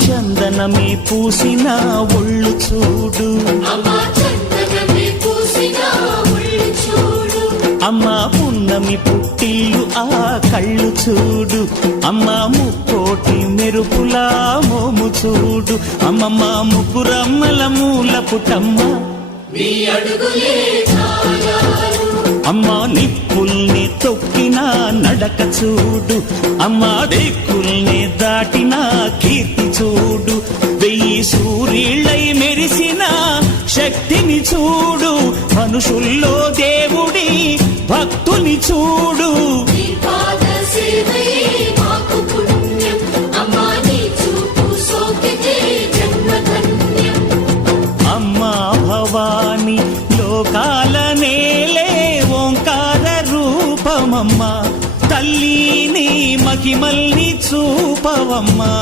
చందనమే పూసిన ఒళ్ళు చూడు, అమ్మా పున్నమి పుట్టిల్లు ఆ కళ్ళు చూడు, అమ్మా ముక్కోటి మెరుపులా మోము చూడు, అమ్మమ్మ ముగ్గురమ్మల మూల పుటమ్మ అమ్మా నిప్పుల్ని తొక్కిన నడక చూడు, అమ్మా దిక్కుల్ని దాటిన కీర్తి చూడు, 1000 సూర్యుళ్ళై మెరిసిన శక్తిని చూడు, మనుషుల్లో దేవుడి భక్తుని చూడు. అమ్మా భవాని లోకాల నేలే ఓంకార రూపమమ్మా, తల్లిని మహిమల్ని చూపవమ్మా.